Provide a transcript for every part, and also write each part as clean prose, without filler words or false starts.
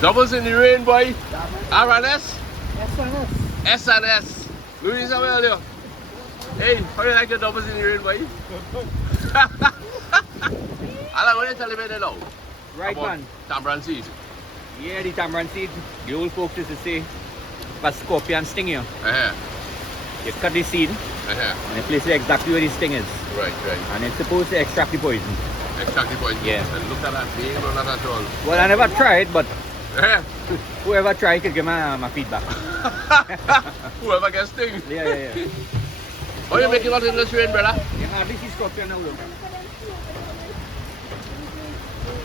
Doubles in the rain, boy. RNS, SNS. SNS. Luis, how are you? Hey, how do you like the doubles in the rain, boy? Alan, what are you telling me now? Right, About man. tamarind seed. Yeah, the tamarind seed. The old folks used to say, if a scorpion sting you, Uh-huh. you cut the seed Uh-huh. and you place it exactly where the sting is. Right. And it's supposed to extract the poison. Exactly point. Yeah. And look at that, they ain't not at all. Well, I never tried, but Yeah. whoever tried could give my feedback. Whoever gets sting. Yeah. How you making out in this rain, brother? You hardly see scorpion now, though.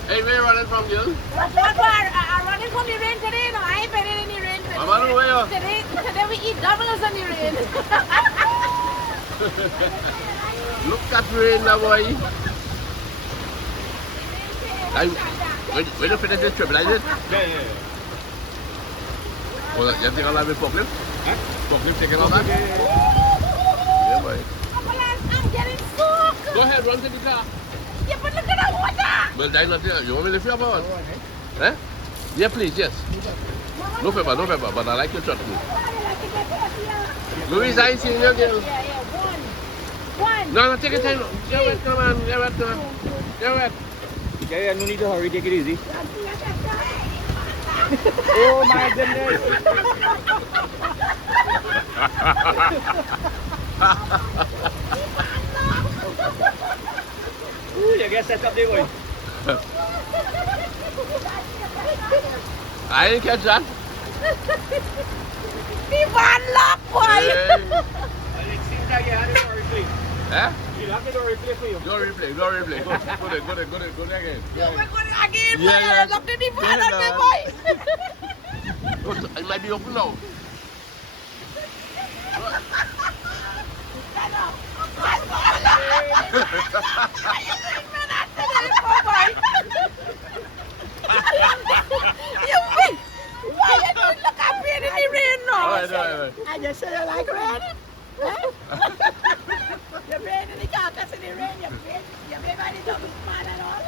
Hey, where you running from, girl? I'm running from the rain today. No, I ain't been in the rain today. I'm on the way up. Today we eat doubles in the rain. Look at rain now, boy. When you finish this trip, like this? Yeah. Well, you have to take all that with forklift? Huh? Forklift taking all that? Yeah. Yeah, boy. I'm getting soaked. Go ahead, run to the car. Yeah, but look at the water. Well, that's not there. You want me to lift you up or what? Eh? Yeah, please, yes. No paper, but I like your shot too. Louise, I ain't seen you, girl. Yeah, one. No, take your time. Get wet, come on. Get wet. Yeah, no need to hurry, take it easy. Oh my goodness! Ooh, you get set up there, boy. I didn't catch that. The one lock, boy. Hey. Well, it seems like you had it already played. Eh? You'll have it already played for you. Go replay. Go there again. We're going again, Yeah. boy. Look at the Yeah, one on yeah. boy. It might be open now. Why you don't look up here in the rain now? All right. I just say you like rain. Huh? You rain in the car, that's in the rain. You rain by the double man and all.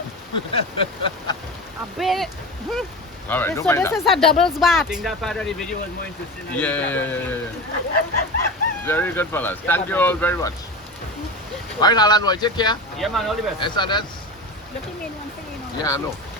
I bet it. All right, don't So mind this that. is a doubles I bat. think that part of the video was more interesting. than Yeah. Very good, fellas. Thank you all very much. All right, Alan, boy, take care. Yeah, man, all the best. SNS. Look at me one thing, you know. Yeah, I know.